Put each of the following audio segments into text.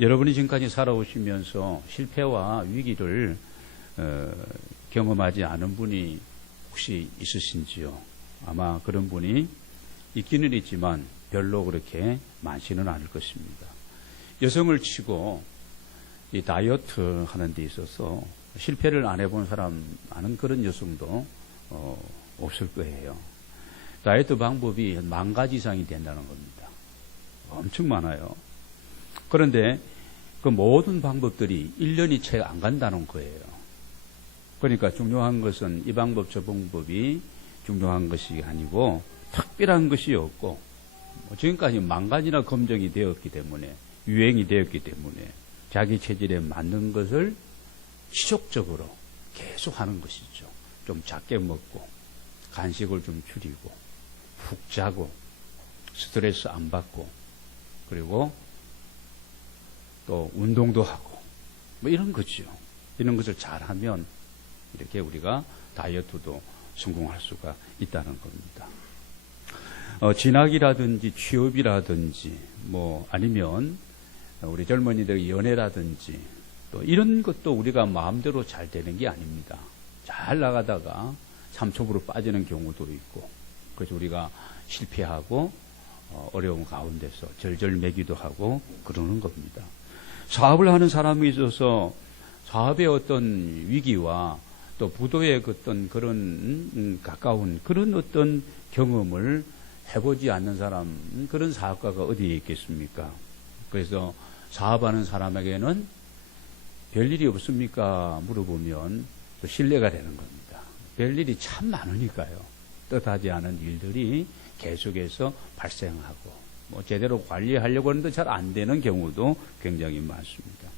여러분이 지금까지 살아오시면서 실패와 위기를 경험하지 않은 분이 혹시 있으신지요? 아마 그런 분이 있기는 있지만 별로 그렇게 많지는 않을 것입니다. 여성을 치고 이 다이어트 하는 데 있어서 실패를 안 해본 사람 많은 그런 여성도 없을 거예요. 다이어트 방법이 한 10,000가지 이상이 된다는 겁니다. 엄청 많아요. 그런데 그 모든 방법들이 1년이 채 안 간다는 거예요. 그러니까 중요한 것은 이 방법 저 방법이 중요한 것이 아니고 특별한 것이 없고 지금까지 10,000가지나 검증이 되었기 때문에 유행이 되었기 때문에 자기 체질에 맞는 것을 지속적으로 계속 하는 것이죠. 좀 작게 먹고 간식을 좀 줄이고 푹 자고 스트레스 안 받고 그리고 또 운동도 하고 뭐 이런 거죠. 이런 것을 잘하면 이렇게 우리가 다이어트도 성공할 수가 있다는 겁니다. 진학이라든지 취업이라든지 뭐 아니면 우리 젊은이들의 연애라든지 또 이런 것도 우리가 마음대로 잘 되는 게 아닙니다. 잘 나가다가 참초으로 빠지는 경우도 있고 그래서 우리가 실패하고 어려움 가운데서 절절매기도 하고 그러는 겁니다. 사업을 하는 사람에 있어서 사업의 어떤 위기와 또 부도의 어떤 그런 가까운 그런 어떤 경험을 해보지 않는 사람, 그런 사업가가 어디에 있겠습니까? 그래서 사업하는 사람에게는 별일이 없습니까? 물어보면 또 신뢰가 되는 겁니다. 별일이 참 많으니까요. 뜻하지 않은 일들이 계속해서 발생하고 뭐 제대로 관리하려고 하는데 잘 안 되는 경우도 굉장히 많습니다.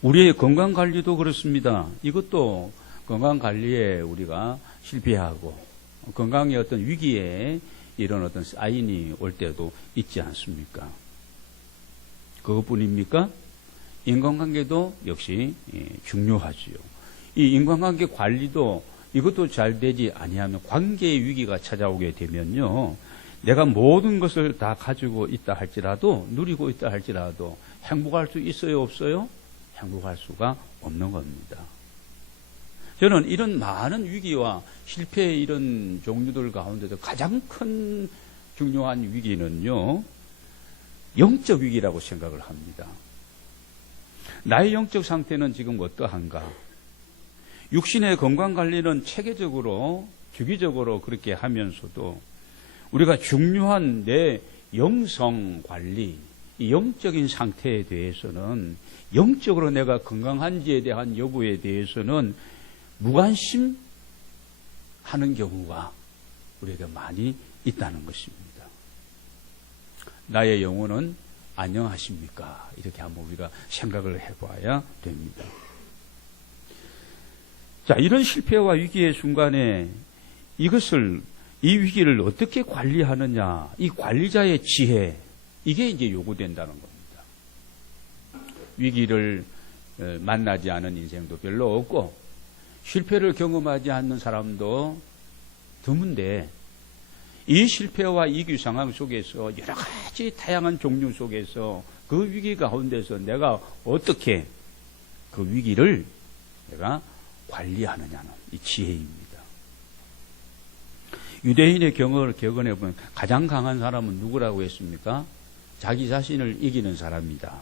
우리의 건강관리도 그렇습니다. 이것도 건강관리에 우리가 실패하고 건강의 어떤 위기에 이런 어떤 사인이 올 때도 있지 않습니까? 그것뿐입니까? 인간관계도 역시 중요하지요. 이 인간관계 관리도 이것도 잘 되지 아니하면 관계의 위기가 찾아오게 되면요. 내가 모든 것을 다 가지고 있다 할지라도 누리고 있다 할지라도 행복할 수 있어요 없어요? 행복할 수가 없는 겁니다. 저는 이런 많은 위기와 실패의 이런 종류들 가운데도 가장 큰 중요한 위기는요. 영적 위기라고 생각을 합니다. 나의 영적 상태는 지금 어떠한가? 육신의 건강관리는 체계적으로 주기적으로 그렇게 하면서도 우리가 중요한 내 영성관리, 이 영적인 상태에 대해서는 영적으로 내가 건강한지에 대한 여부에 대해서는 무관심하는 경우가 우리에게 많이 있다는 것입니다. 나의 영혼은 안녕하십니까? 이렇게 한번 우리가 생각을 해봐야 됩니다. 자, 이런 실패와 위기의 순간에 이 위기를 어떻게 관리하느냐, 이 관리자의 지혜, 이게 이제 요구된다는 겁니다. 위기를 만나지 않은 인생도 별로 없고, 실패를 경험하지 않는 사람도 드문데, 이 실패와 위기 상황 속에서 여러 가지 다양한 종류 속에서 그 위기 가운데서 내가 어떻게 그 위기를 내가 관리하느냐는 이 지혜입니다. 유대인의 경험을 격언해 보면 가장 강한 사람은 누구라고 했습니까? 자기 자신을 이기는 사람이다.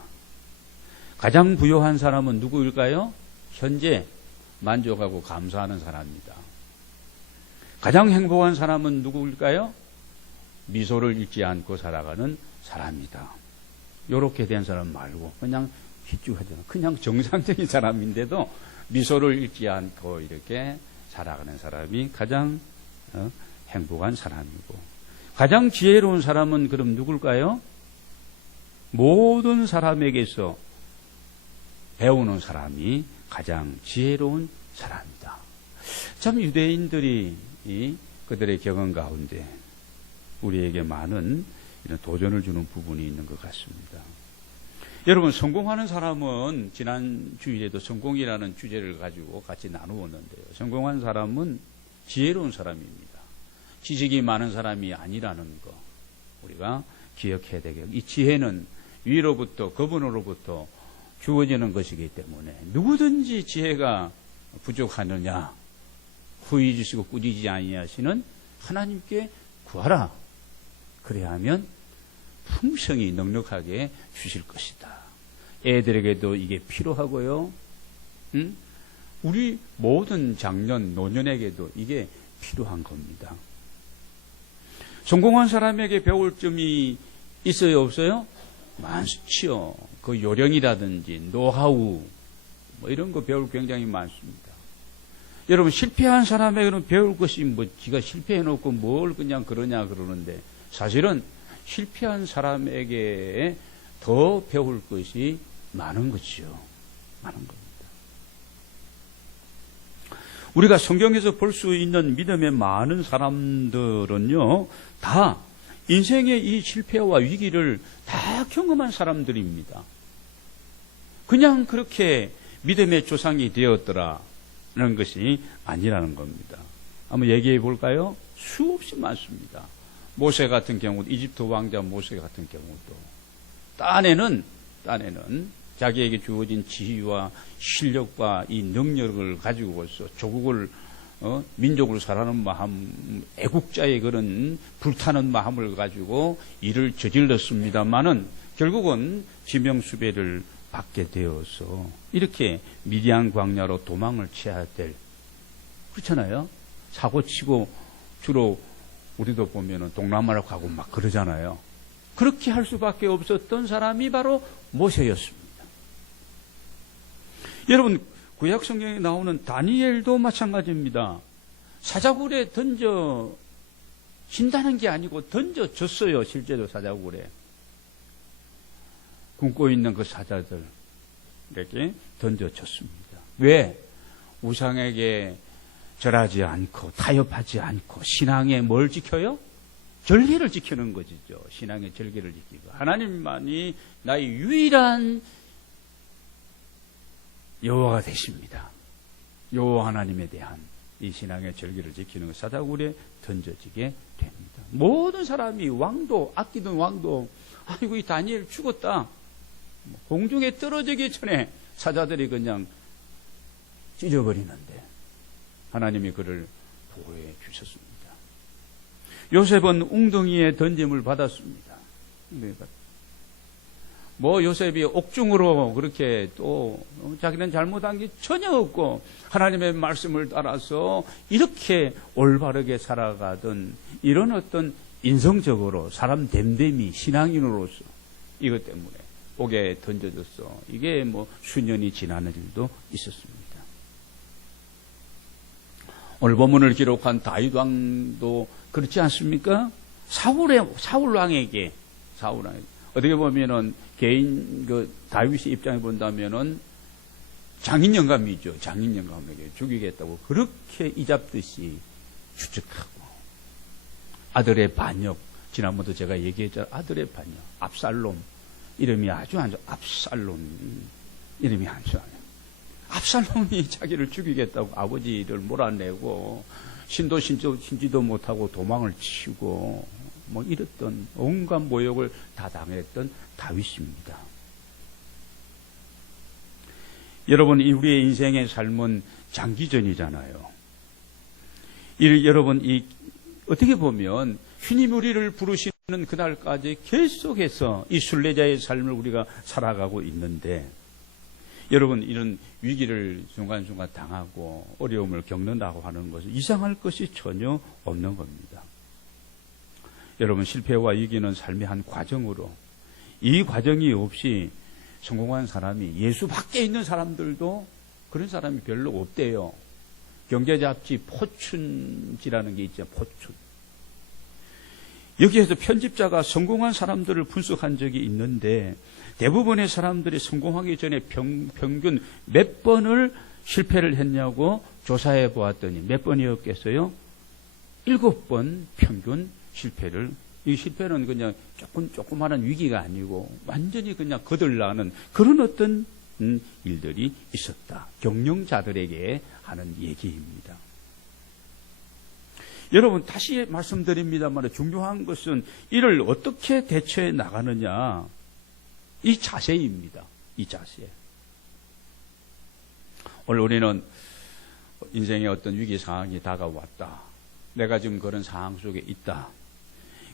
가장 부유한 사람은 누구일까요? 현재 만족하고 감사하는 사람이다. 가장 행복한 사람은 누구일까요? 미소를 잃지 않고 살아가는 사람이다. 이렇게 된 사람 말고 그냥 휘쭉하잖아. 그냥 정상적인 사람인데도 미소를 잃지 않고 이렇게 살아가는 사람이 가장 행복한 사람이고, 가장 지혜로운 사람은 그럼 누굴까요? 모든 사람에게서 배우는 사람이 가장 지혜로운 사람이다. 참 유대인들이 그들의 경험 가운데 우리에게 많은 이런 도전을 주는 부분이 있는 것 같습니다. 여러분, 성공하는 사람은 지난 주일에도 성공이라는 주제를 가지고 같이 나누었는데요. 성공한 사람은 지혜로운 사람입니다. 지식이 많은 사람이 아니라는 거 우리가 기억해야 되겠고, 이 지혜는 위로부터 그분으로부터 주어지는 것이기 때문에 누구든지 지혜가 부족하느냐 후히 주시고 꾸짖지 아니하시는 하나님께 구하라. 그래야 하면 풍성히 넉넉하게 주실 것이다. 애들에게도 이게 필요하고요. 우리 모든 장년, 노년에게도 이게 필요한 겁니다. 성공한 사람에게 배울 점이 있어요, 없어요? 많지요. 그 요령이라든지 노하우 뭐 이런 거 배울 굉장히 많습니다. 여러분 실패한 사람에게는 배울 것이 뭐 지가 실패해놓고 뭘 그냥 그러냐 그러는데 사실은 실패한 사람에게 더 배울 것이 많은 거죠. 많은 겁니다. 우리가 성경에서 볼 수 있는 믿음의 많은 사람들은요, 다 인생의 이 실패와 위기를 다 경험한 사람들입니다. 그냥 그렇게 믿음의 조상이 되었더라는 것이 아니라는 겁니다. 한번 얘기해 볼까요? 수없이 많습니다. 모세 같은 경우도, 이집트 왕자 모세 같은 경우도 딴에는 자기에게 주어진 지휘와 실력과 이 능력을 가지고서 조국을 민족을 사랑하는 마음, 애국자의 그런 불타는 마음을 가지고 일을 저질렀습니다마는 결국은 지명수배를 받게 되어서 이렇게 미디안 광야로 도망을 치야 될, 그렇잖아요. 사고치고 주로 우리도 보면은 동남아로 가고 막 그러잖아요. 그렇게 할 수밖에 없었던 사람이 바로 모세였습니다. 여러분, 구약 성경에 나오는 다니엘도 마찬가지입니다. 사자굴에 던져진다는 게 아니고 던져졌어요. 실제로 사자굴에. 굶고 있는 그 사자들에게 던져졌습니다. 왜? 우상에게 절하지 않고 타협하지 않고 신앙에 뭘 지켜요? 절개를 지키는 것이죠. 신앙의 절개를 지키고 하나님만이 나의 유일한 여호와가 되십니다. 여호와 하나님에 대한 이 신앙의 절개를 지키는 것, 사자굴에 던져지게 됩니다. 모든 사람이 왕도, 아끼던 왕도, 아이고 이 다니엘 죽었다, 공중에 떨어지기 전에 사자들이 그냥 찢어버리는데 하나님이 그를 보호해 주셨습니다. 요셉은 웅덩이에 던짐을 받았습니다. 뭐 요셉이 옥중으로 그렇게 또 자기는 잘못한 게 전혀 없고 하나님의 말씀을 따라서 이렇게 올바르게 살아가던 이런 어떤 인성적으로 사람 됨됨이 신앙인으로서 이것 때문에 옥에 던져졌어. 이게 뭐 수년이 지나는 일도 있었습니다. 오늘 본문을 기록한 다윗 왕도 그렇지 않습니까? 사울 왕에게 어떻게 보면은 개인 다윗의 입장에 본다면은 장인 영감이죠. 장인 영감에게 죽이겠다고 그렇게 이잡듯이 추측하고 아들의 반역, 지난번도 제가 얘기했잖아요. 아들의 반역, 압살롬 이름이 아주 안 좋아. 압살롬 이름이 안 좋아요. 압살롬이 자기를 죽이겠다고 아버지를 몰아내고 신지도 못하고 도망을 치고 뭐 이랬던 온갖 모욕을 다 당했던 다윗입니다. 여러분, 우리의 인생의 삶은 장기전이잖아요. 여러분, 어떻게 보면 주님 우리를 부르시는 그날까지 계속해서 이 순례자의 삶을 우리가 살아가고 있는데, 여러분, 이런 위기를 순간순간 당하고 어려움을 겪는다고 하는 것은 이상할 것이 전혀 없는 겁니다. 여러분, 실패와 위기는 삶의 한 과정으로, 이 과정이 없이 성공한 사람이, 예수 밖에 있는 사람들도 그런 사람이 별로 없대요. 경제잡지 포춘지라는 게 있죠. 포춘. 여기에서 편집자가 성공한 사람들을 분석한 적이 있는데, 대부분의 사람들이 성공하기 전에 평균 몇 번을 실패를 했냐고 조사해 보았더니 몇 번이었겠어요? 7번 평균 실패를. 이 실패는 그냥 조그마한 위기가 아니고 완전히 그냥 거들나는 그런 어떤 일들이 있었다. 경영자들에게 하는 얘기입니다. 여러분, 다시 말씀드립니다만 중요한 것은 이를 어떻게 대처해 나가느냐. 이 자세입니다. 이 자세. 오늘 우리는 인생의 어떤 위기 상황이 다가왔다. 내가 지금 그런 상황 속에 있다.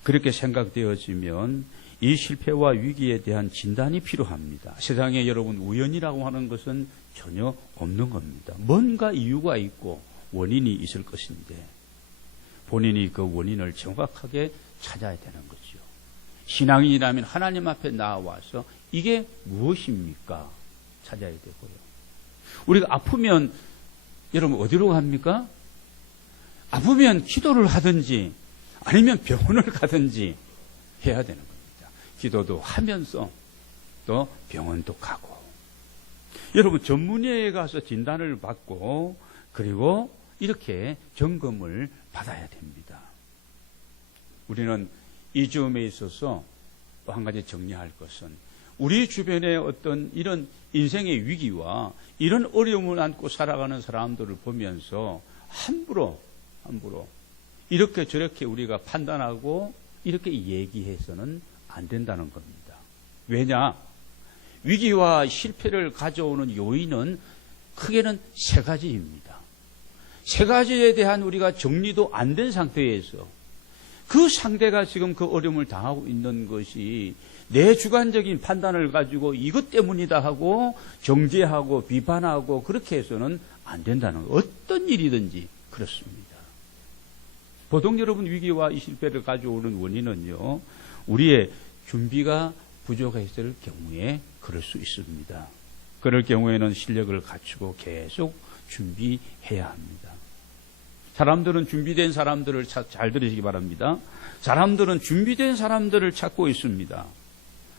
그렇게 생각되어지면 이 실패와 위기에 대한 진단이 필요합니다. 세상에 여러분 우연이라고 하는 것은 전혀 없는 겁니다. 뭔가 이유가 있고 원인이 있을 것인데 본인이 그 원인을 정확하게 찾아야 되는 거죠. 신앙인이라면 하나님 앞에 나와서 이게 무엇입니까? 찾아야 되고요. 우리가 아프면 여러분 어디로 갑니까? 아프면 기도를 하든지 아니면 병원을 가든지 해야 되는 겁니다. 기도도 하면서 또 병원도 가고. 여러분 전문의에 가서 진단을 받고 그리고 이렇게 점검을 받아야 됩니다. 우리는 이 점에 있어서 또 한 가지 정리할 것은 우리 주변의 어떤 이런 인생의 위기와 이런 어려움을 안고 살아가는 사람들을 보면서 함부로 이렇게 저렇게 우리가 판단하고 이렇게 얘기해서는 안 된다는 겁니다. 왜냐? 위기와 실패를 가져오는 요인은 크게는 세 가지입니다. 세 가지에 대한 우리가 정리도 안 된 상태에서 그 상대가 지금 그 어려움을 당하고 있는 것이 내 주관적인 판단을 가지고 이것 때문이다 하고 정죄하고 비판하고 그렇게 해서는 안 된다는 거예요. 어떤 일이든지 그렇습니다. 보통 여러분 위기와 이 실패를 가져오는 원인은요, 우리의 준비가 부족했을 경우에 그럴 수 있습니다. 그럴 경우에는 실력을 갖추고 계속 준비해야 합니다. 사람들은 준비된 사람들을 잘 들으시기 바랍니다. 사람들은 준비된 사람들을 찾고 있습니다.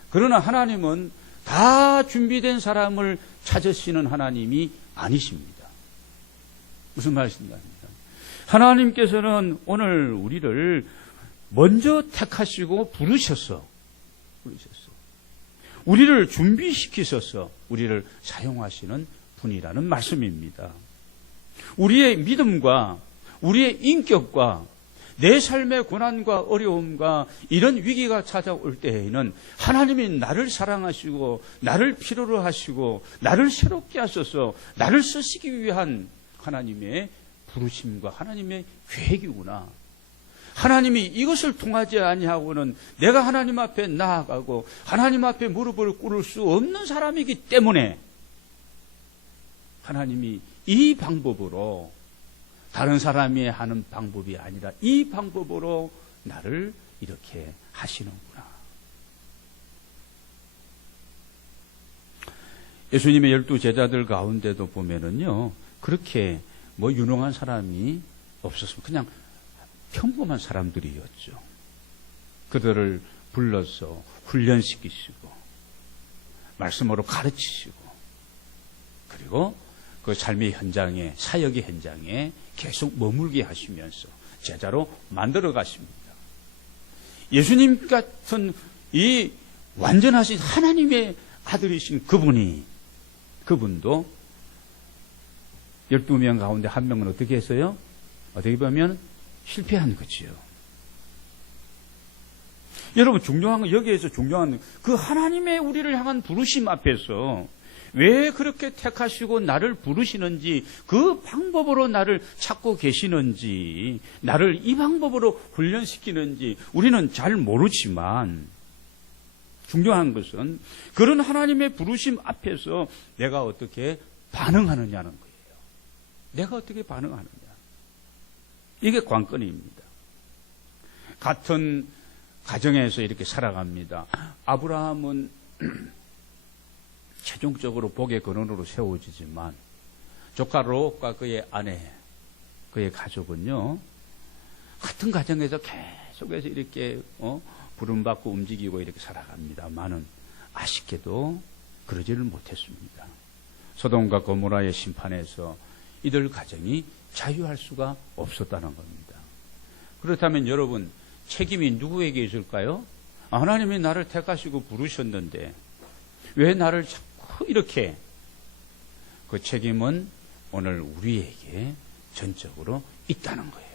그러나 하나님은 다 준비된 사람을 찾으시는 하나님이 아니십니다. 무슨 말씀입니까? 하나님께서는 오늘 우리를 먼저 택하시고 부르셨어. 우리를 준비시키셔서 우리를 사용하시는 분이라는 말씀입니다. 우리의 믿음과 우리의 인격과 내 삶의 고난과 어려움과 이런 위기가 찾아올 때에는 하나님이 나를 사랑하시고 나를 필요로 하시고 나를 새롭게 하셔서 나를 쓰시기 위한 하나님의 부르심과 하나님의 계획이구나. 하나님이 이것을 통하지 아니하고는 내가 하나님 앞에 나아가고 하나님 앞에 무릎을 꿇을 수 없는 사람이기 때문에 하나님이 이 방법으로 다른 사람이 하는 방법이 아니라 이 방법으로 나를 이렇게 하시는구나. 예수님의 12 제자들 가운데도 보면은요, 그렇게 유능한 사람이 없었습니다. 그냥 평범한 사람들이었죠. 그들을 불러서 훈련시키시고 말씀으로 가르치시고 그리고 그 삶의 현장에, 사역의 현장에 계속 머물게 하시면서 제자로 만들어 가십니다. 예수님 같은 이 완전하신 하나님의 아들이신 그분도 12명 가운데 한 명은 어떻게 했어요? 어떻게 보면 실패한 거지요. 여러분 여기에서 중요한 그 하나님의 우리를 향한 부르심 앞에서 왜 그렇게 택하시고 나를 부르시는지, 그 방법으로 나를 찾고 계시는지, 나를 이 방법으로 훈련시키는지 우리는 잘 모르지만 중요한 것은 그런 하나님의 부르심 앞에서 내가 어떻게 반응하느냐는 거예요. 내가 어떻게 반응하느냐. 이게 관건입니다. 같은 가정에서 이렇게 살아갑니다. 아브라함은 최종적으로 복의 근원으로 세워지지만 조카 롯과 그의 아내, 그의 가족은요, 같은 가정에서 계속해서 이렇게 부름받고 움직이고 이렇게 살아갑니다만은 아쉽게도 그러지를 못했습니다. 소돔과 고모라의 심판에서 이들 가정이 자유할 수가 없었다는 겁니다. 그렇다면 여러분, 책임이 누구에게 있을까요? 하나님이 나를 택하시고 부르셨는데 왜 나를 자꾸 이렇게, 그 책임은 오늘 우리에게 전적으로 있다는 거예요.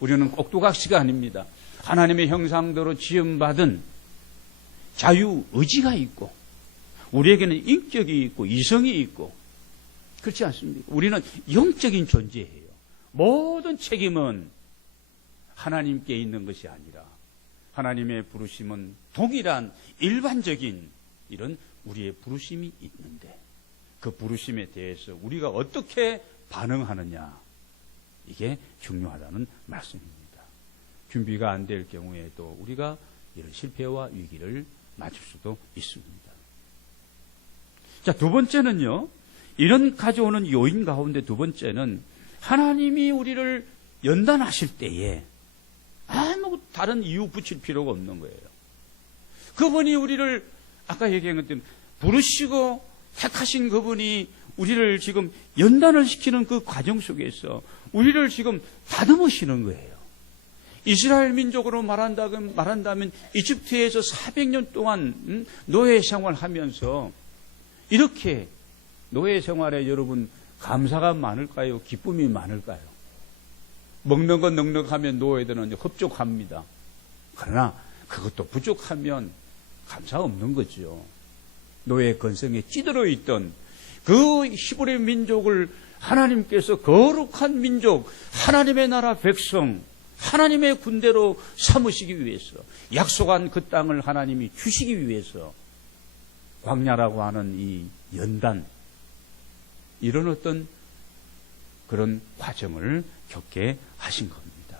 우리는 꼭두각시가 아닙니다. 하나님의 형상대로 지음받은 자유의지가 있고 우리에게는 인격이 있고 이성이 있고 그렇지 않습니까? 우리는 영적인 존재예요. 모든 책임은 하나님께 있는 것이 아니라 하나님의 부르심은 동일한 일반적인 이런 우리의 부르심이 있는데 그 부르심에 대해서 우리가 어떻게 반응하느냐, 이게 중요하다는 말씀입니다. 준비가 안 될 경우에도 우리가 이런 실패와 위기를 맞을 수도 있습니다. 자, 두 번째는요, 이런 가져오는 요인 가운데 두 번째는 하나님이 우리를 연단하실 때에 아무 다른 이유 붙일 필요가 없는 거예요. 그분이 우리를 아까 얘기한 것처럼 부르시고 택하신 그분이 우리를 지금 연단을 시키는 그 과정 속에서 우리를 지금 다듬으시는 거예요. 이스라엘 민족으로 말한다면 이집트에서 400년 동안 노예 생활하면서 이렇게 노예 생활에 여러분 감사가 많을까요? 기쁨이 많을까요? 먹는 건 넉넉하면 노예들은 흡족합니다. 그러나 그것도 부족하면 감사 없는 거죠. 노예 건성에 찌들어 있던 그 히브리 민족을 하나님께서 거룩한 민족, 하나님의 나라 백성, 하나님의 군대로 삼으시기 위해서, 약속한 그 땅을 하나님이 주시기 위해서 광야라고 하는 이 연단, 이런 어떤 그런 과정을 겪게 하신 겁니다.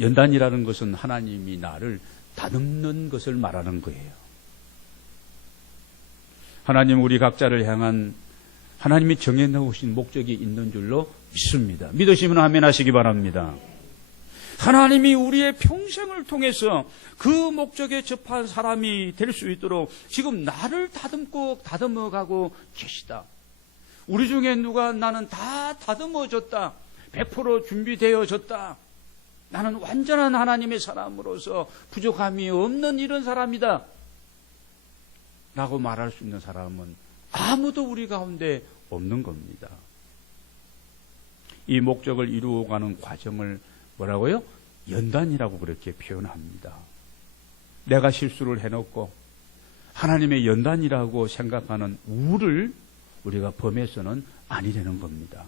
연단이라는 것은 하나님이 나를 다듬는 것을 말하는 거예요. 하나님 우리 각자를 향한 하나님이 정해놓으신 목적이 있는 줄로 믿습니다. 믿으시면 아멘 하시기 바랍니다. 하나님이 우리의 평생을 통해서 그 목적에 접한 사람이 될 수 있도록 지금 나를 다듬어가고 계시다. 우리 중에 누가 나는 다 다듬어졌다, 100% 준비되어졌다, 나는 완전한 하나님의 사람으로서 부족함이 없는 이런 사람이다 라고 말할 수 있는 사람은 아무도 우리 가운데 없는 겁니다. 이 목적을 이루어가는 과정을 뭐라고요? 연단이라고 그렇게 표현합니다. 내가 실수를 해놓고 하나님의 연단이라고 생각하는 우를 우리가 범해서는 아니라는 겁니다.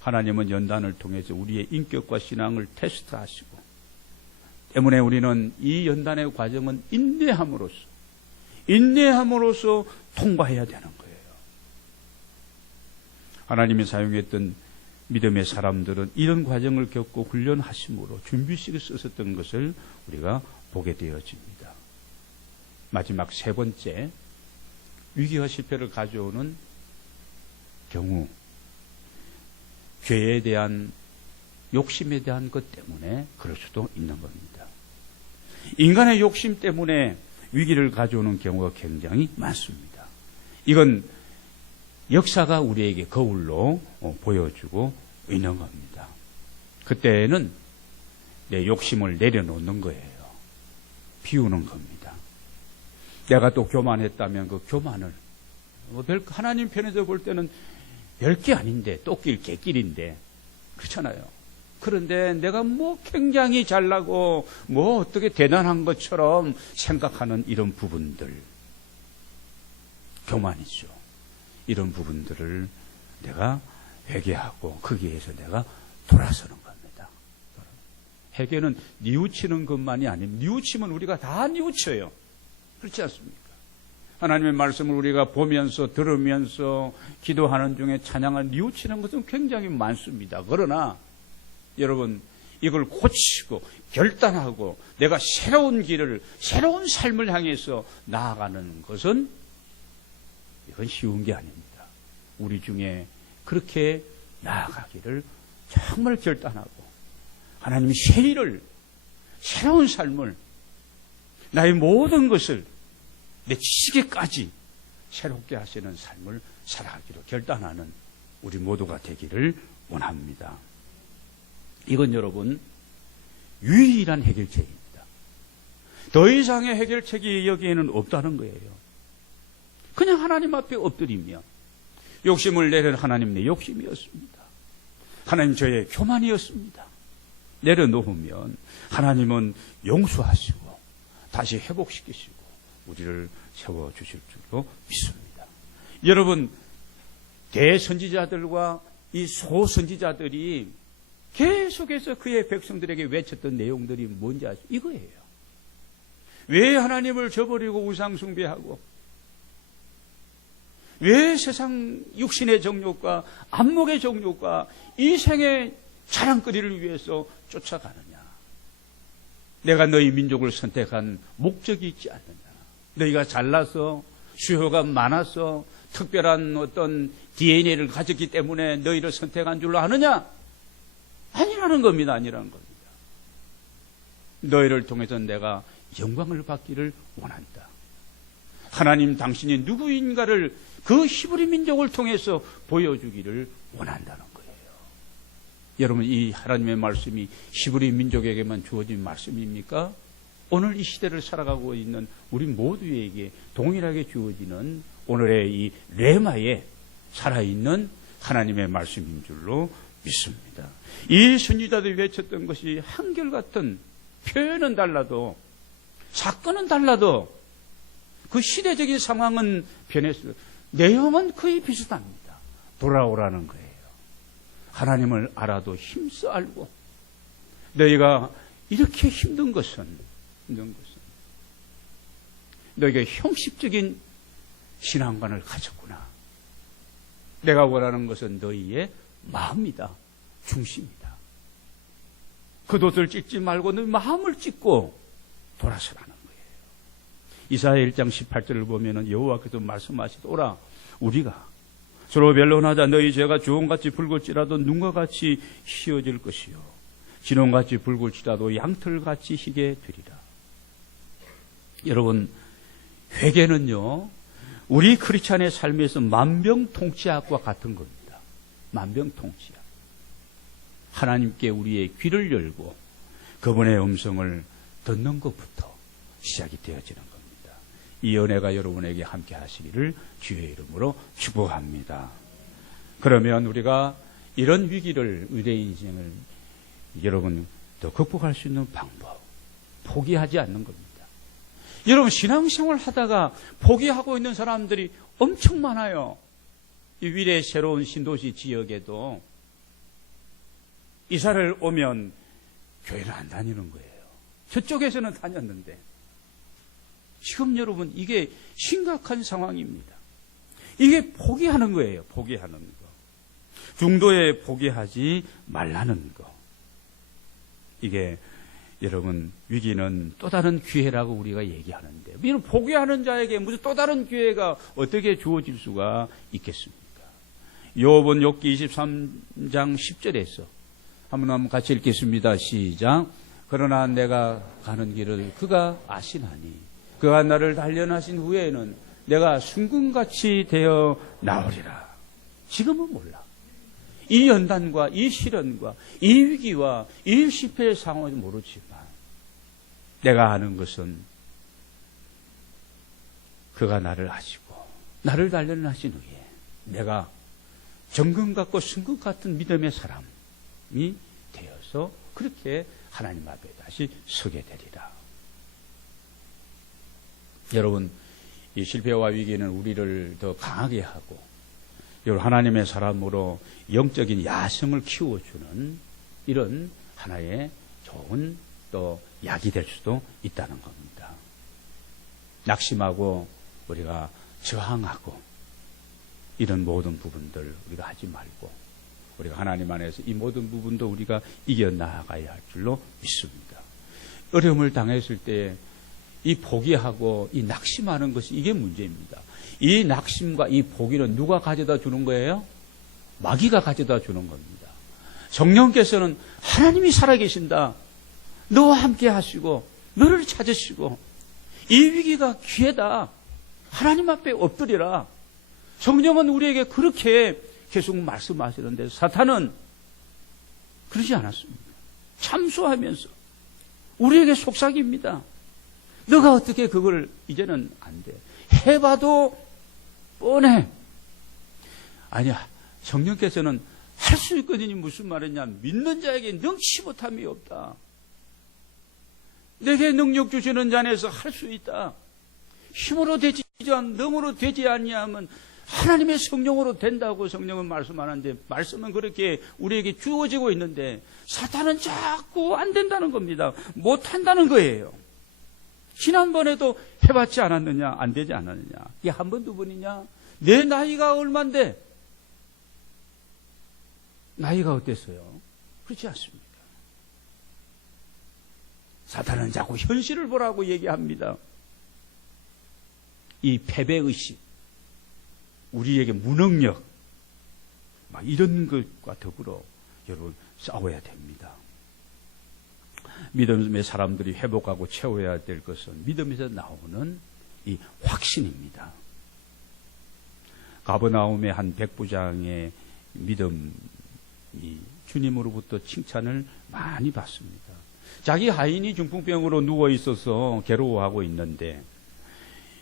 하나님은 연단을 통해서 우리의 인격과 신앙을 테스트하시고, 때문에 우리는 이 연단의 과정은 인내함으로써 통과해야 되는 거예요. 하나님이 사용했던 믿음의 사람들은 이런 과정을 겪고 훈련하심으로 준비식을 썼었던 것을 우리가 보게 되어집니다. 마지막 세 번째, 위기와 실패를 가져오는 경우, 죄에 대한 욕심에 대한 것 때문에 그럴 수도 있는 겁니다. 인간의 욕심 때문에 위기를 가져오는 경우가 굉장히 많습니다. 이건 역사가 우리에게 거울로 보여주고 있는 겁니다. 그때는 내 욕심을 내려놓는 거예요. 비우는 겁니다. 내가 또 교만했다면 그 교만을, 하나님 편에서 볼 때는 별게 아닌데, 또길 개길인데, 그렇잖아요. 그런데 내가 굉장히 잘나고 어떻게 대단한 것처럼 생각하는 이런 부분들, 교만이죠. 이런 부분들을 내가 회개하고 거기에서 내가 돌아서는 겁니다. 회개는 뉘우치는 것만이 아닙니다. 뉘우치면 우리가 다 뉘우쳐요. 그렇지 않습니까? 하나님의 말씀을 우리가 보면서 들으면서 기도하는 중에 찬양을 뉘우치는 것은 굉장히 많습니다. 그러나 여러분, 이걸 고치고 결단하고 내가 새로운 길을, 새로운 삶을 향해서 나아가는 것은 이건 쉬운 게 아닙니다. 우리 중에 그렇게 나아가기를 정말 결단하고 하나님이 새 일을, 새로운 삶을, 나의 모든 것을 내 지식에까지 새롭게 하시는 삶을 살아가기로 결단하는 우리 모두가 되기를 원합니다. 이건 여러분 유일한 해결책입니다. 더 이상의 해결책이 여기에는 없다는 거예요. 그냥 하나님 앞에 엎드리면, 욕심을 내는 하나님 내 욕심이었습니다. 하나님 저의 교만이었습니다. 내려놓으면 하나님은 용서하시고 다시 회복시키시고 우리를 세워주실 줄로 믿습니다. 여러분, 대선지자들과 이 소선지자들이 계속해서 그의 백성들에게 외쳤던 내용들이 뭔지 아시죠? 이거예요. 왜 하나님을 저버리고 우상 숭배하고, 왜 세상 육신의 정욕과 안목의 정욕과 이 생의 자랑거리를 위해서 쫓아가느냐? 내가 너희 민족을 선택한 목적이 있지 않느냐? 너희가 잘나서 수요가 많아서 특별한 어떤 DNA를 가졌기 때문에 너희를 선택한 줄로 아느냐? 아니라는 겁니다. 아니라는 겁니다. 너희를 통해서 내가 영광을 받기를 원한다. 하나님 당신이 누구인가를 그 히브리 민족을 통해서 보여주기를 원한다는 거예요. 여러분, 이 하나님의 말씀이 히브리 민족에게만 주어진 말씀입니까? 오늘 이 시대를 살아가고 있는 우리 모두에게 동일하게 주어지는 오늘의 이 레마에 살아있는 하나님의 말씀인 줄로 믿습니다. 이 선지자들이 외쳤던 것이 한결같은, 표현은 달라도 사건은 달라도 그 시대적인 상황은 변했어요. 내용은 거의 비슷합니다. 돌아오라는 거예요. 하나님을 알아도 힘써 알고, 너희가 이렇게 힘든 것은 너희가 형식적인 신앙관을 가졌구나. 내가 원하는 것은 너희의 마음이다. 중심이다. 겉옷을 찢지 말고 너희 마음을 찢고 돌아서라는 거예요. 이사야 1장 18절을 보면은 여호와께서 말씀하시더라. 우리가 서로 변론하자. 너희 죄가 주홍같이 붉을지라도 눈과 같이 희어질 것이요 진홍같이 붉을지라도 양털같이 희게 되리라. 여러분, 회개는요, 우리 크리스찬의 삶에서 만병통치약과 같은 겁니다. 만병통치약. 하나님께 우리의 귀를 열고 그분의 음성을 듣는 것부터 시작이 되어지는 겁니다. 이 은혜가 여러분에게 함께 하시기를 주의 이름으로 축복합니다. 그러면 우리가 이런 위기를, 우리의 인생을 여러분 더 극복할 수 있는 방법, 포기하지 않는 겁니다. 여러분, 신앙생활 하다가 포기하고 있는 사람들이 엄청 많아요. 이 위례 새로운 신도시 지역에도 이사를 오면 교회를 안 다니는 거예요. 저쪽에서는 다녔는데 지금 여러분, 이게 심각한 상황입니다. 이게 포기하는 거예요. 포기하는 거. 중도에 포기하지 말라는 거. 이게 여러분, 위기는 또 다른 기회라고 우리가 얘기하는데, 이런 포기하는 자에게 무슨 또 다른 기회가 어떻게 주어질 수가 있겠습니까? 욥은 욥기 23장 10절에서 한번 같이 읽겠습니다. 시작. 그러나 내가 가는 길을 그가 아시나니 그가 나를 단련하신 후에는 내가 순금같이 되어 나오리라. 지금은 몰라. 이 연단과 이 시련과 이 위기와 이 실패의 상황은 모르지만 내가 아는 것은 그가 나를 아시고 나를 단련하신 후에 내가 정금 같고 순금 같은 믿음의 사람이 되어서 그렇게 하나님 앞에 다시 서게 되리라. 여러분, 이 실패와 위기는 우리를 더 강하게 하고 하나님의 사람으로 영적인 야성을 키워주는 이런 하나의 좋은 또 약이 될 수도 있다는 겁니다. 낙심하고 우리가 저항하고 이런 모든 부분들 우리가 하지 말고 우리가 하나님 안에서 이 모든 부분도 우리가 이겨나가야 할 줄로 믿습니다. 어려움을 당했을 때 이 포기하고 이 낙심하는 것이 이게 문제입니다. 이 낙심과 이 포기는 누가 가져다 주는 거예요? 마귀가 가져다 주는 겁니다. 성령께서는 하나님이 살아계신다. 너와 함께 하시고 너를 찾으시고 이 위기가 기회다. 하나님 앞에 엎드리라. 성령은 우리에게 그렇게 계속 말씀하시는데 사탄은 그러지 않았습니다. 참소하면서 우리에게 속삭입니다. 너가 어떻게 그걸 이제는 안 돼. 해봐도 뻔해. 아니야. 성령께서는 할 수 있거든요. 무슨 말이냐. 믿는 자에게 능치 못함이 없다. 내게 능력 주시는 자 안에서 할 수 있다. 힘으로 되지 않, 능으로 되지 아니하면 하나님의 성령으로 된다고 성령은 말씀하는데, 말씀은 그렇게 우리에게 주어지고 있는데 사탄은 자꾸 안 된다는 겁니다. 못한다는 거예요. 지난번에도 해봤지 않았느냐? 안 되지 않았느냐? 이게 한 번, 두 번이냐? 내 나이가 얼만데? 나이가 어땠어요? 그렇지 않습니다. 사탄은 자꾸 현실을 보라고 얘기합니다. 이 패배의식, 우리에게 무능력, 막 이런 것과 더불어 여러분 싸워야 됩니다. 믿음의 사람들이 회복하고 채워야 될 것은 믿음에서 나오는 이 확신입니다. 가버나움의 한 백부장의 믿음이 주님으로부터 칭찬을 많이 받습니다. 자기 하인이 중풍병으로 누워 있어서 괴로워하고 있는데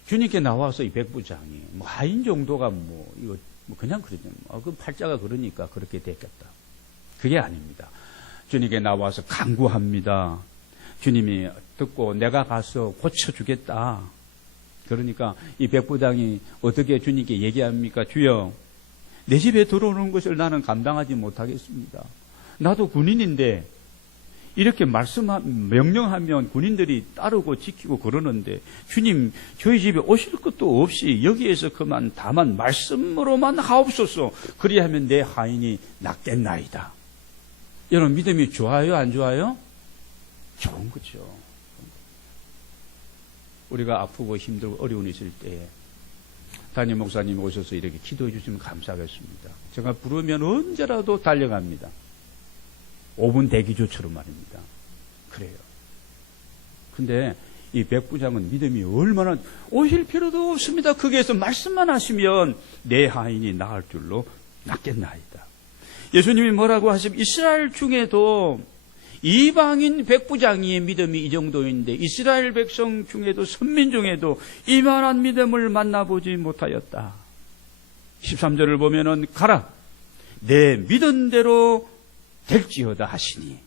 주님께 나와서 이 백부장이 뭐 하인 정도가 이거 그냥 그러냐, 그 팔자가 그러니까 그렇게 됐겠다. 그게 아닙니다. 주님께 나와서 간구합니다. 주님이 듣고 내가 가서 고쳐주겠다. 그러니까 이 백부장이 어떻게 주님께 얘기합니까? 주여, 내 집에 들어오는 것을 나는 감당하지 못하겠습니다. 나도 군인인데 이렇게 명령하면 군인들이 따르고 지키고 그러는데 주님, 저희 집에 오실 것도 없이 여기에서 그만 다만 말씀으로만 하옵소서. 그리하면 내 하인이 낫겠나이다. 여러분, 믿음이 좋아요, 안 좋아요? 좋은 거죠. 우리가 아프고 힘들고 어려운 있을 때에 담임 목사님이 오셔서 이렇게 기도해 주시면 감사하겠습니다. 제가 부르면 언제라도 달려갑니다. 5분 대기조처럼 말입니다. 그래요. 근데 이 백부장은 믿음이 얼마나, 오실 필요도 없습니다. 거기에서 말씀만 하시면 내 하인이 나을 줄로 낫겠나이다. 예수님이 뭐라고 하시면 이스라엘 중에도 이방인 백부장의 믿음이 이 정도인데 이스라엘 백성 중에도 선민 중에도 이만한 믿음을 만나보지 못하였다. 13절을 보면은 가라, 내 믿은 대로 될지어다 하시니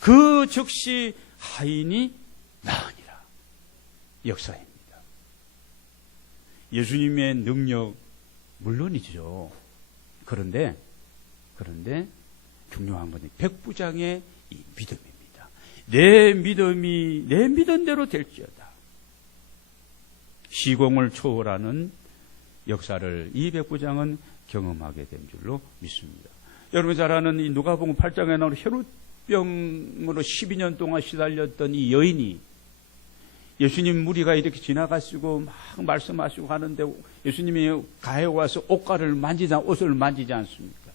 그 즉시 하인이 나으니라. 역사입니다. 예수님의 능력 물론이죠. 그런데 중요한 것은 백부장의 이 믿음입니다. 내 믿음이 내 믿은 대로 될지어다. 시공을 초월하는 역사를 이 백부장은 경험하게 된 줄로 믿습니다. 여러분 잘 아는 이 누가복음 8장에 나오는 혈우병으로 12년 동안 시달렸던 이 여인이 예수님 무리가 이렇게 지나가시고 막 말씀하시고 하는데 예수님이 가에 와서 옷가를 옷을 만지지 않습니까?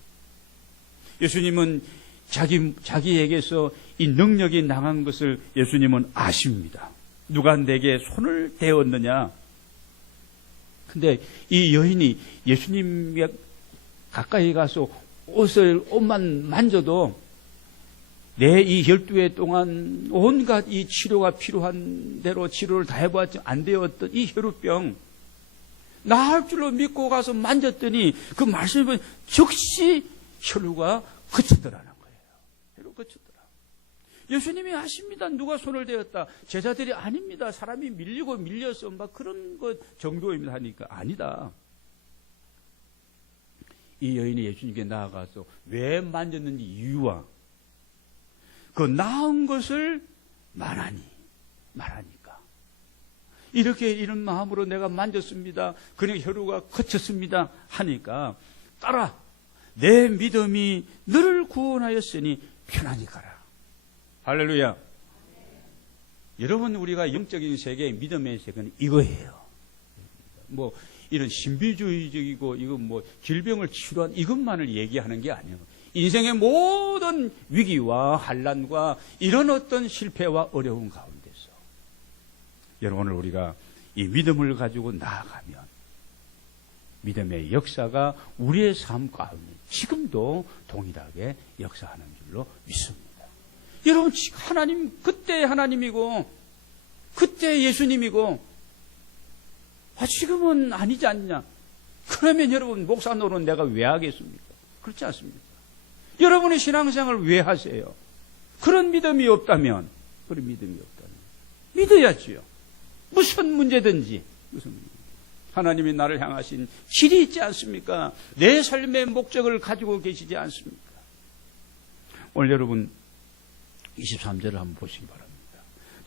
예수님은 자기에게서 이 능력이 나간 것을 예수님은 아십니다. 누가 내게 손을 대었느냐? 근데 이 여인이 예수님에 가까이 가서 옷만 만져도 내 이 12회 동안 온갖 이 치료가 필요한 대로 치료를 다 해봤지 안 되었던 이 혈우병 나을 줄로 믿고 가서 만졌더니 그 말씀을 보니 즉시 혈루가 그치더라는 거예요. 혈루 그치더라. 예수님이 아십니다. 누가 손을 대었다. 제자들이 아닙니다. 사람이 밀려서 막 그런 것 정도입니다 하니까 아니다. 이 여인이 예수님께 나아가서 왜 만졌는지 이유와 그 나은 것을 말하니까 이렇게 이런 마음으로 내가 만졌습니다. 그러니까 혈루가 거쳤습니다 하니까 따라 내 믿음이 너를 구원하였으니 편안히 가라. 할렐루야. 여러분, 우리가 영적인 세계, 믿음의 세계는 이거예요. 뭐 이런 신비주의적이고 이건 뭐 질병을 치료한 이것만을 얘기하는 게 아니에요. 인생의 모든 위기와 환난과 이런 어떤 실패와 어려움 가운데서 여러분을 우리가 이 믿음을 가지고 나아가면 믿음의 역사가 우리의 삶 가운데 지금도 동일하게 역사하는 줄로 믿습니다. 여러분, 하나님 그때 하나님이고 그때 예수님이고 지금은 아니지 않냐? 그러면 여러분 목사 노릇 내가 왜 하겠습니까? 그렇지 않습니까? 여러분의 신앙생활을 왜 하세요? 그런 믿음이 없다면 믿어야지요. 무슨 문제든지 무슨 하나님이 나를 향하신 길이 있지 않습니까? 내 삶의 목적을 가지고 계시지 않습니까? 오늘 여러분 23절을 한번 보시기 바랍니다.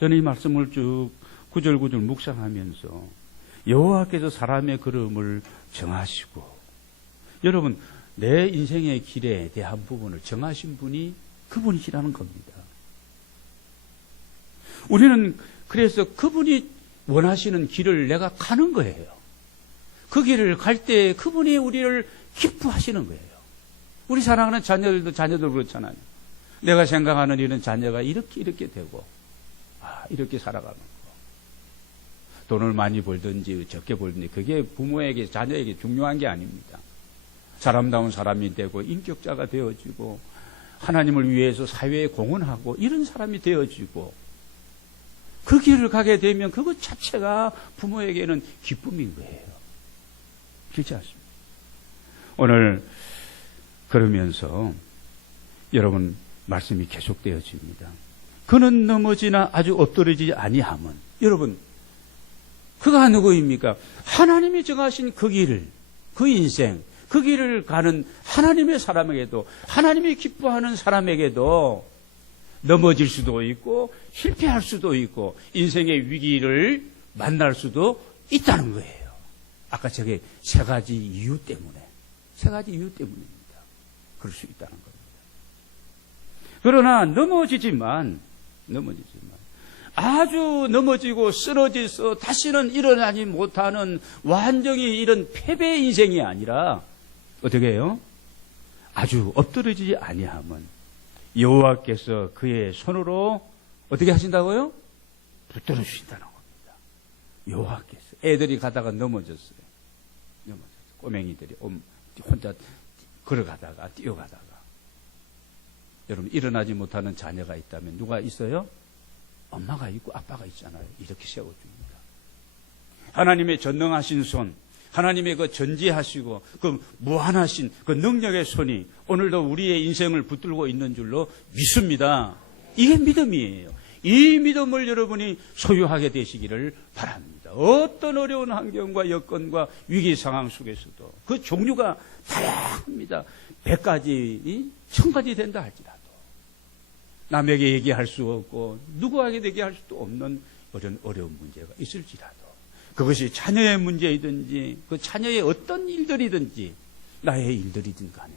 저는 이 말씀을 쭉 구절구절 묵상하면서 여호와께서 사람의 걸음을 정하시고, 여러분 내 인생의 길에 대한 부분을 정하신 분이 그분이시라는 겁니다. 우리는 그래서 그분이 원하시는 길을 내가 가는 거예요. 그 길을 갈 때 그분이 우리를 기뻐하시는 거예요. 우리 사랑하는 자녀들 그렇잖아요. 내가 생각하는 이런 자녀가 이렇게 되고, 이렇게 살아가는 거. 돈을 많이 벌든지 적게 벌든지 그게 부모에게, 자녀에게 중요한 게 아닙니다. 사람다운 사람이 되고 인격자가 되어지고 하나님을 위해서 사회에 공헌하고 이런 사람이 되어지고, 그 길을 가게 되면 그것 자체가 부모에게는 기쁨인 거예요. 그렇지 않습니까? 오늘 그러면서 여러분 말씀이 계속되어집니다. 그는 넘어지나 아주 엎드러지지 아니함은, 여러분 그가 누구입니까? 하나님이 정하신 그 길을, 그 인생, 그 길을 가는 하나님의 사람에게도, 하나님이 기뻐하는 사람에게도 넘어질 수도 있고 실패할 수도 있고 인생의 위기를 만날 수도 있다는 거예요. 아까 저게 세 가지 이유 때문입니다. 그럴 수 있다는 겁니다. 그러나 넘어지지만 아주 넘어지고 쓰러져서 다시는 일어나지 못하는 완전히 이런 패배 인생이 아니라 어떻게 해요? 아주 엎드러지지 아니함은 여호와께서 그의 손으로 어떻게 하신다고요? 붙들어 주신다는 겁니다. 여호와께서. 애들이 가다가 넘어졌어요. 꼬맹이들이 혼자 걸어가다가 뛰어가다가, 여러분 일어나지 못하는 자녀가 있다면 누가 있어요? 엄마가 있고 아빠가 있잖아요. 이렇게 세워줍니다. 하나님의 전능하신 손, 하나님의 그 전지하시고 그 무한하신 그 능력의 손이 오늘도 우리의 인생을 붙들고 있는 줄로 믿습니다. 이게 믿음이에요. 이 믿음을 여러분이 소유하게 되시기를 바랍니다. 어떤 어려운 환경과 여건과 위기 상황 속에서도 그 종류가 다양합니다. 100가지, 1000가지 된다 할지라도 남에게 얘기할 수 없고 누구에게 얘기할 수도 없는 어려운 문제가 있을지라도, 그것이 자녀의 문제이든지 그 자녀의 어떤 일들이든지 나의 일들이든 간에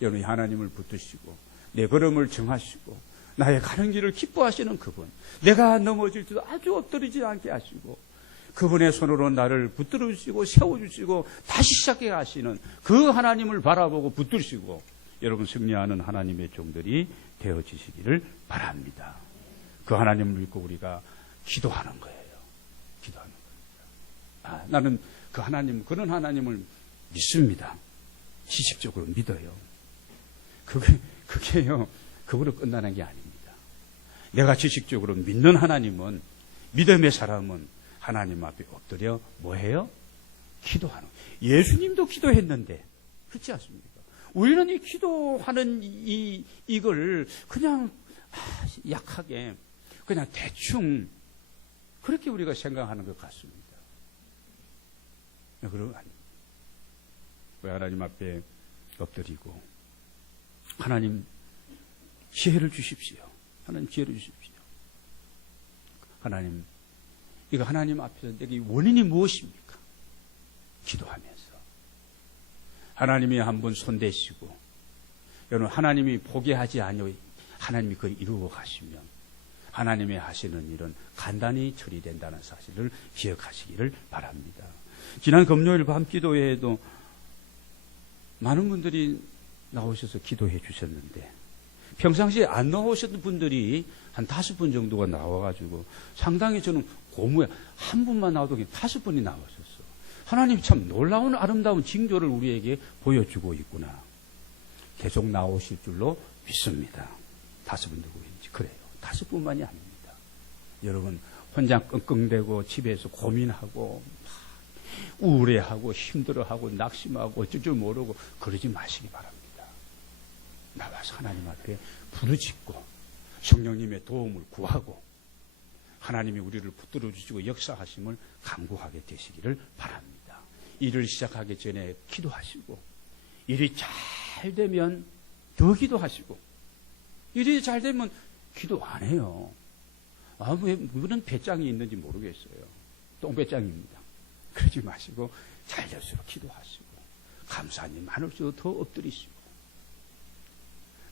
여러분이 하나님을 붙드시고 내 걸음을 정하시고 나의 가는 길을 기뻐하시는 그분, 내가 넘어질지도 아주 엎드리지 않게 하시고 그분의 손으로 나를 붙들어 주시고 세워주시고 다시 시작해 하시는 그 하나님을 바라보고 붙드시고 여러분 승리하는 하나님의 종들이 되어지시기를 바랍니다. 그 하나님을 믿고 우리가 기도하는 거예요. 기도하는 겁니다. 나는 그 하나님, 그런 하나님을 믿습니다. 지식적으로 믿어요. 그게요, 그거로 끝나는 게 아닙니다. 내가 지식적으로 믿는 하나님은, 믿음의 사람은 하나님 앞에 엎드려 뭐해요? 기도하는 거예요. 예수님도 기도했는데 그렇지 않습니까? 우리는 이 기도하는 이걸 그냥 약하게 그냥 대충 그렇게 우리가 생각하는 것 같습니다. 그런 거 아닙니다. 왜 하나님 앞에 엎드리고 하나님 지혜를 주십시오. 하나님 지혜를 주십시오. 하나님, 이거 하나님 앞에서 내게 원인이 무엇입니까? 기도하면서 하나님이 한번 손대시고 여러분 하나님이 포기하지 아니오 하나님이 그걸 이루어 가시면 하나님이 하시는 일은 간단히 처리된다는 사실을 기억하시기를 바랍니다. 지난 금요일 밤 기도회에도 많은 분들이 나오셔서 기도해 주셨는데 평상시에 안 나오셨던 분들이 한 5분 정도가 나와가지고 상당히 저는 고무야. 한 분만 나와도 5분이 나왔었어. 하나님 참 놀라운 아름다운 징조를 우리에게 보여주고 있구나. 계속 나오실 줄로 믿습니다. 5분 누구인지. 그래요. 5분만이 아닙니다. 여러분 혼자 끙끙대고 집에서 고민하고 우울해하고 힘들어하고 낙심하고 어쩔 줄 모르고 그러지 마시기 바랍니다. 나와서 하나님 앞에 부르짖고 성령님의 도움을 구하고 하나님이 우리를 붙들어 주시고 역사하심을 간구하게 되시기를 바랍니다. 일을 시작하기 전에 기도하시고, 일이 잘 되면 더 기도하시고, 일이 잘 되면 기도 안 해요. 왜 무슨 배짱이 있는지 모르겠어요. 똥배짱입니다. 그러지 마시고 잘 될수록 기도하시고, 감사한 일 많을수록 더 엎드리시고,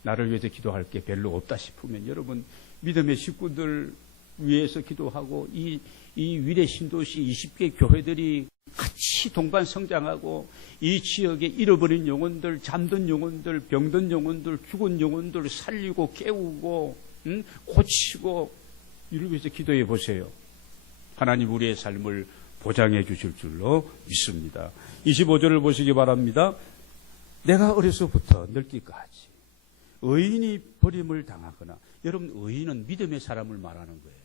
나를 위해서 기도할 게 별로 없다 싶으면 여러분 믿음의 식구들 위해서 기도하고, 이 위례 신도시 20개 교회들이 같이 동반 성장하고, 이 지역에 잃어버린 영혼들, 잠든 영혼들, 병든 영혼들, 죽은 영혼들 살리고 깨우고 고치고, 이를 위해서 기도해 보세요. 하나님 우리의 삶을 보장해 주실 줄로 믿습니다. 25절을 보시기 바랍니다. 내가 어려서부터 늙기까지 의인이 버림을 당하거나, 여러분 의인은 믿음의 사람을 말하는 거예요.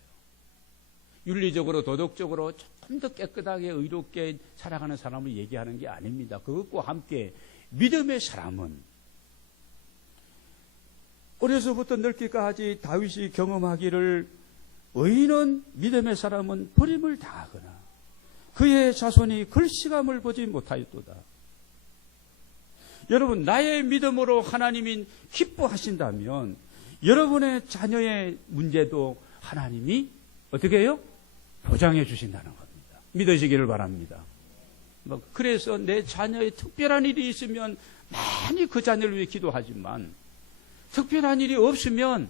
윤리적으로 도덕적으로 조금 더 깨끗하게 의롭게 살아가는 사람을 얘기하는 게 아닙니다. 그것과 함께 믿음의 사람은 어려서부터 늙기까지 다윗이 경험하기를, 의인은 믿음의 사람은 버림을 당하거나 그의 자손이 글씨감을 보지 못하였도다. 여러분, 나의 믿음으로 하나님이 기뻐하신다면 여러분의 자녀의 문제도 하나님이 어떻게 해요? 보장해 주신다는 겁니다. 믿으시기를 바랍니다. 그래서 내 자녀의 특별한 일이 있으면 많이 그 자녀를 위해 기도하지만, 특별한 일이 없으면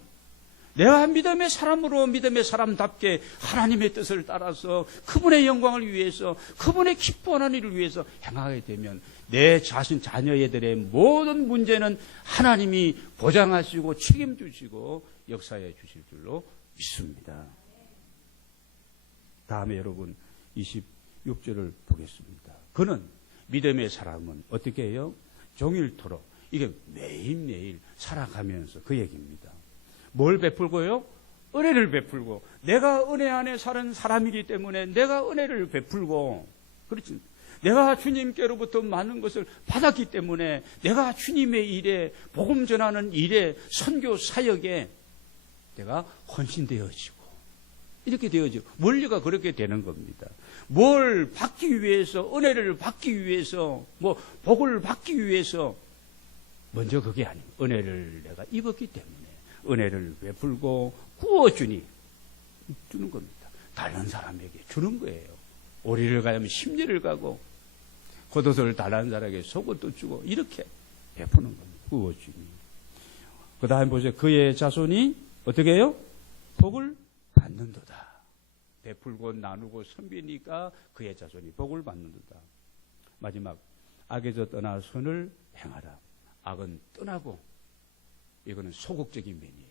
내가 믿음의 사람으로 믿음의 사람답게 하나님의 뜻을 따라서 그분의 영광을 위해서, 그분의 기뻐하는 일을 위해서 행하게 되면 내 자신 자녀애들의 모든 문제는 하나님이 보장하시고 책임주시고 역사해 주실 줄로 믿습니다. 다음에 여러분 26절을 보겠습니다. 그는, 믿음의 사람은 어떻게 해요? 종일토록, 이게 매일매일 살아가면서 그 얘기입니다. 뭘 베풀고요? 은혜를 베풀고, 내가 은혜 안에 사는 사람이기 때문에 내가 은혜를 베풀고, 그렇지, 내가 주님께로부터 많은 것을 받았기 때문에 내가 주님의 일에, 복음 전하는 일에, 선교 사역에 내가 헌신되어지고, 이렇게 되어지고, 원리가 그렇게 되는 겁니다. 뭘 받기 위해서, 은혜를 받기 위해서, 복을 받기 위해서, 먼저 그게 아니고 은혜를 내가 입었기 때문에 은혜를 베풀고 구워주니 주는 겁니다. 다른 사람에게 주는 거예요. 오리를 가야면 십리를 가고, 겉옷을 다른 사람에게 속옷도 주고, 이렇게 베푸는 겁니다. 구워주니. 그 다음에 보세요. 그의 자손이 어떻게 해요? 복을 받는도다. 베풀고 나누고 섬기니까 그의 자손이 복을 받는도다. 마지막, 악에서 떠나 선을 행하라. 악은 떠나고, 이거는 소극적인 면이에요.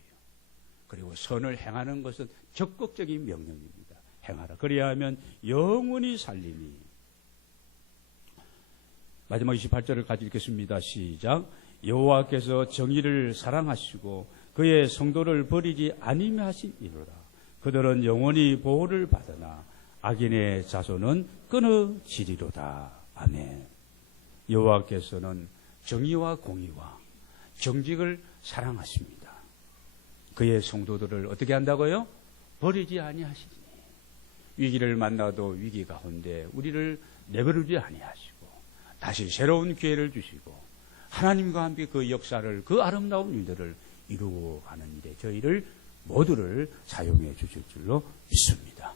그리고 선을 행하는 것은 적극적인 명령입니다. 행하라. 그래야 하면 영원히 살리니. 마지막 28절을 같이 읽겠습니다. 시작. 여호와께서 정의를 사랑하시고 그의 성도를 버리지 아니하시리로다. 그들은 영원히 보호를 받으나 악인의 자손은 끊어지리로다. 아멘. 여호와께서는 정의와 공의와 정직을 사랑하십니다. 그의 성도들을 어떻게 한다고요? 버리지 아니하시니. 위기를 만나도 위기 가운데 우리를 내버리지 아니하시고 다시 새로운 기회를 주시고 하나님과 함께 그 역사를, 그 아름다운 일들을 이루어가는 일에 저희를 모두를 사용해 주실 줄로 믿습니다.